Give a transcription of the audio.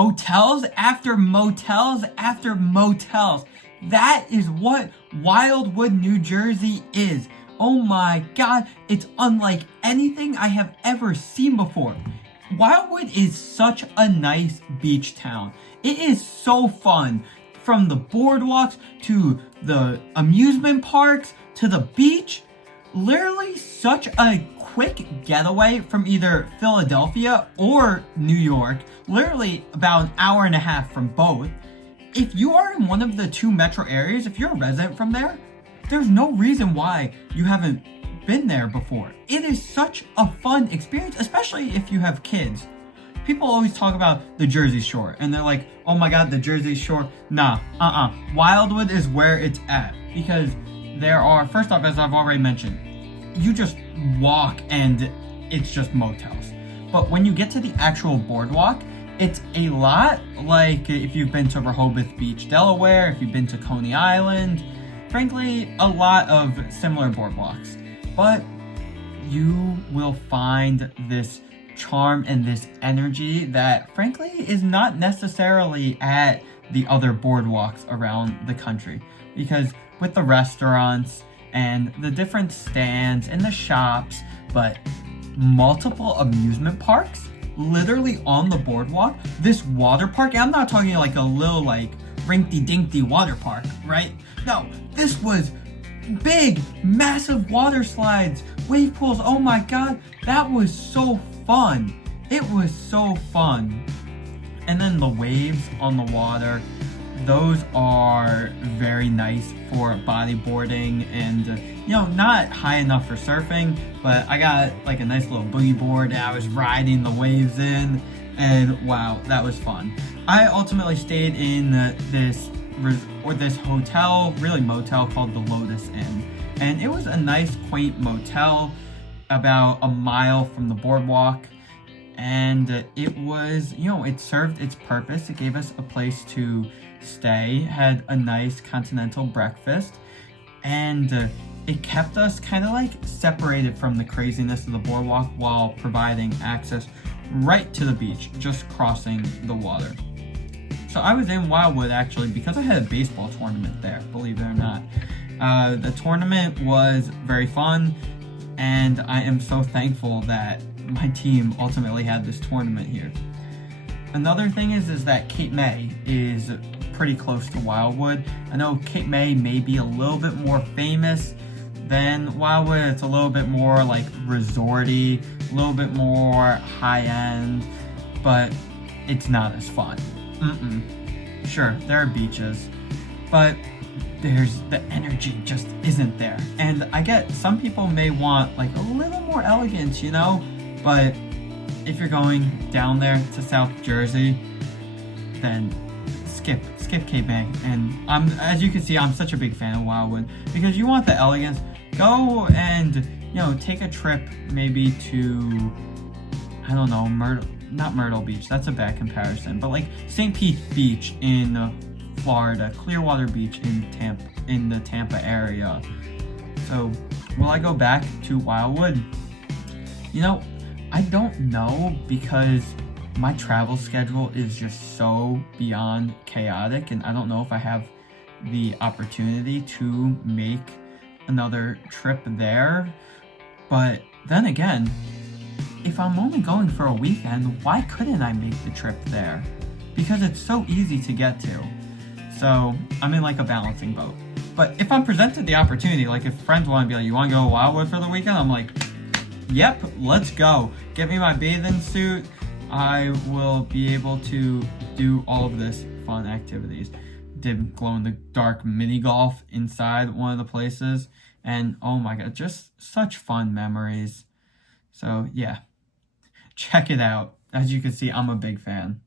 Hotels after motels after motels. That is what Wildwood, New Jersey is. Oh my god, it's unlike anything I have ever seen before. Wildwood is such a nice beach town. It is so fun. From the boardwalks to the amusement parks to the beach. Literally such a quick getaway from either Philadelphia or New York. Literally about an hour and a half from both. If you are in one of the two metro areas, if you're a resident from there, there's no reason why you haven't been there before. It is such a fun experience, especially if you have kids. People always talk about the Jersey Shore, and they're like, oh my god, the Jersey Shore. Nah, Wildwood is where it's at, because there are, first off, as I've already mentioned, you just walk and it's just motels. But when you get to the actual boardwalk, it's a lot like if you've been to Rehoboth Beach, Delaware, if you've been to Coney Island, frankly, a lot of similar boardwalks. But you will find this charm and this energy that frankly is not necessarily at the other boardwalks around the country, because with the restaurants and the different stands and the shops, but multiple amusement parks literally on the boardwalk. This water park, I'm not talking like a little like rinky-dinky water park, right? No, this was big, massive water slides, wave pools. Oh my god, that was so fun. It was so fun. And then the waves on the water, those are very nice for bodyboarding and, not high enough for surfing, but I got like a nice little boogie board and I was riding the waves in, and wow, that was fun. I ultimately stayed in this hotel, really motel, called the Lotus Inn. And it was a nice, quaint motel about a mile from the boardwalk. And it was, it served its purpose. It gave us a place to stay, had a nice continental breakfast, and it kept us kind of like separated from the craziness of the boardwalk while providing access right to the beach, just crossing the water. So I was in Wildwood actually because I had a baseball tournament there, believe it or not. The tournament was very fun, and I am so thankful that my team ultimately had this tournament here. Another thing is that Cape May is pretty close to Wildwood. I know Cape May may be a little bit more famous than Wildwood. It's a little bit more like resorty, a little bit more high-end, but it's not as fun. Sure, there are beaches, but the energy just isn't there. And I get some people may want like a little more elegance, but if you're going down there to South Jersey, then skip Cape May. And as you can see, I'm such a big fan of Wildwood because you want the elegance. Go and take a trip maybe to, I don't know, not Myrtle Beach, that's a bad comparison, but like St. Pete Beach in Florida, Clearwater Beach in the Tampa area. So will I go back to Wildwood? I don't know, because my travel schedule is just so beyond chaotic, and I don't know if I have the opportunity to make another trip there. But then again, if I'm only going for a weekend, why couldn't I make the trip there? Because it's so easy to get to. So I'm in like a balancing boat. But if I'm presented the opportunity, like if friends want to be like, you want to go to Wildwood for the weekend? I'm like, yep, let's go. Get me my bathing suit. I will be able to do all of this fun activities. Did glow-in-the-dark mini golf inside one of the places. And oh my god, just such fun memories. So yeah, check it out. As you can see, I'm a big fan.